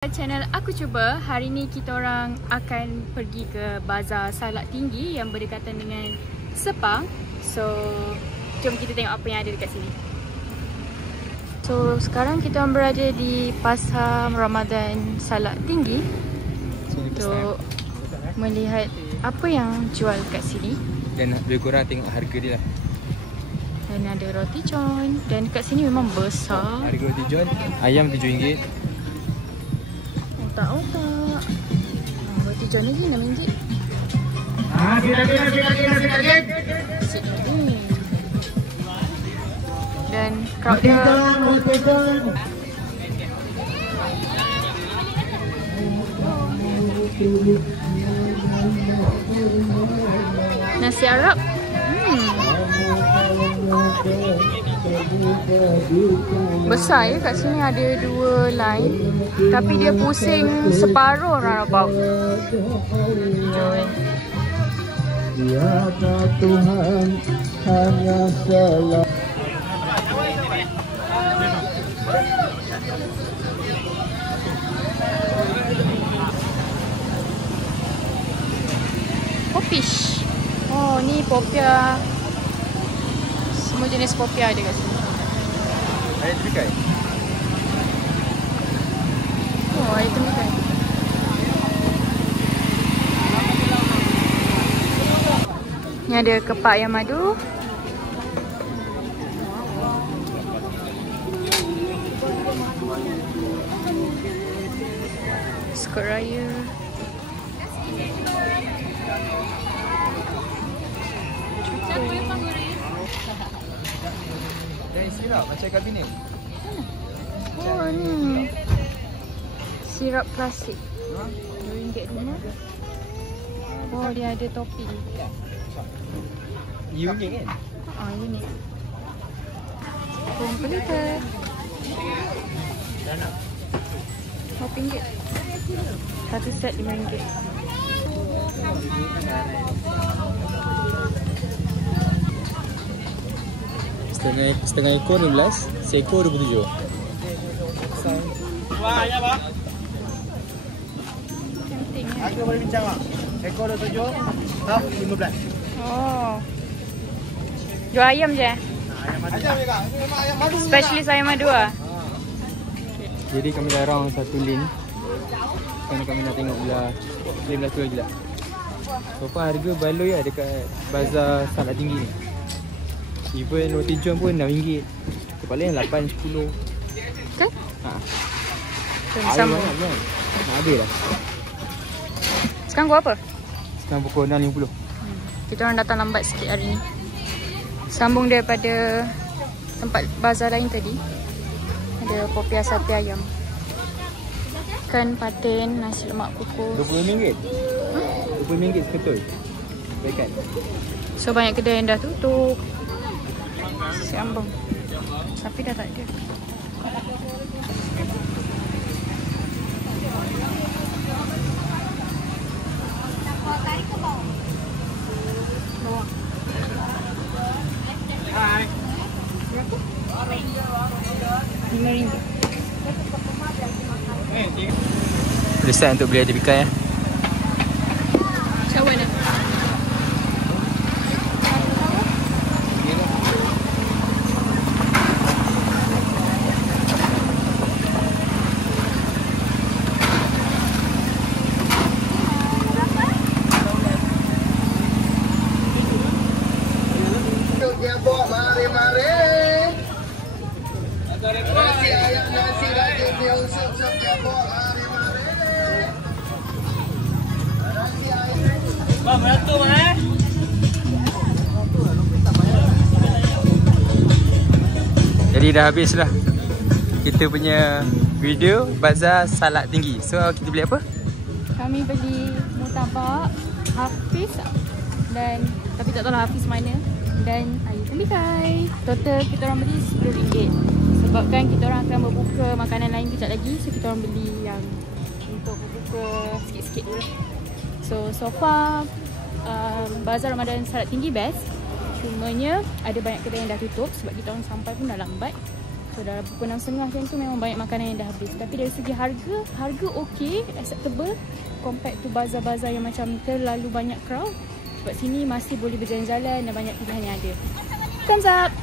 Channel Aku Cuba. Hari ni kita orang akan pergi ke Bazar Salak Tinggi yang berdekatan dengan Sepang. So, jom kita tengok apa yang ada dekat sini. So, sekarang kita orang berada di Pasar Ramadan Salak Tinggi untuk melihat apa yang jual kat sini. Dan lebih kurang tengok harga dia lah. Dan ada roti john. Dan kat sini memang besar. Harga roti john, ayam RM7. Otak-otak. Roti john lagi RM6. Dan crowd dia nasi Arab. Besar ya, kat sini ada 2 line. Tapi dia pusing separuh roundabout. Tiada Tuhan hanya salah. Popish. Oh, ni popia. Semua jenis popia ada kat sini. Ayam temikai? Oh, ayam temikai. Ni ada kepak ayam madu. Skot raya. Dan sirap macam kabinet. Oh, ni sirap klasik. RM2 ni. Oh, dia ada topi. Unik kan? Ah, unik. Komplit. RM5. Satu set RM5. Setengah ekor 15, seekor 27. Wah, ya pak. Cantik. Harga boleh bincang pak. Ekor 27, half 15. Oh. Jual ayam je? Ayam madu. Ayam kak. Ini memang ayam madu. Specialist ayam madu lah. Jadi kami dah round satu lane. Sekarang kami nak tengok pula lane belakang lagi lah. So far harga baloi lah dekat Bazar Salak Tinggi ni. Even roti john pun RM6. Kepala yang 8-10. Kan? Ha. Jom Air sambung. banyak kan? Nak habis dah. Sekarang pukul apa? Sekarang pukul 6.50. Kita orang datang lambat sikit hari ni. Sambung daripada tempat bazar lain tadi. Ada popia sate ayam. Ikan patin, nasi lemak kukus. RM20? RM20 seketul. Baik kan? So banyak kedai yang dah tutup. Sambung. Tapi dah tak ada. Hai. RM5. Decide untuk beli temikai ya. Macam mana? Dia bawa mari-mari. Nasi ayam, nasi daging, dia usap-usap, dia bawa mari-mari. Nasi ayam. Bang, beratur mana? Jadi dah habis lah kita punya video Bazar Salak Tinggi. So kita beli apa? Kami beli murtabak, Hafiz dan tapi tak tahu lah Hafiz mana, dan air temikai. Total kita orang beli RM10. Sebabkan kita orang akan berbuka makanan lain kejap lagi, so kita orang beli yang untuk berbuka sikit-sikit dulu. So far Bazar Ramadan Salak Tinggi best. Cumanya ada banyak kedai yang dah tutup sebab kita orang sampai pun dah lambat. So dalam pukul 6.30 macam tu memang banyak makanan yang dah habis. Tapi dari segi harga okey, acceptable compared to bazar-bazar yang macam terlalu banyak crowd. Sebab sini masih boleh berjalan-jalan dan banyak pilihan yang ada. Thumbs up!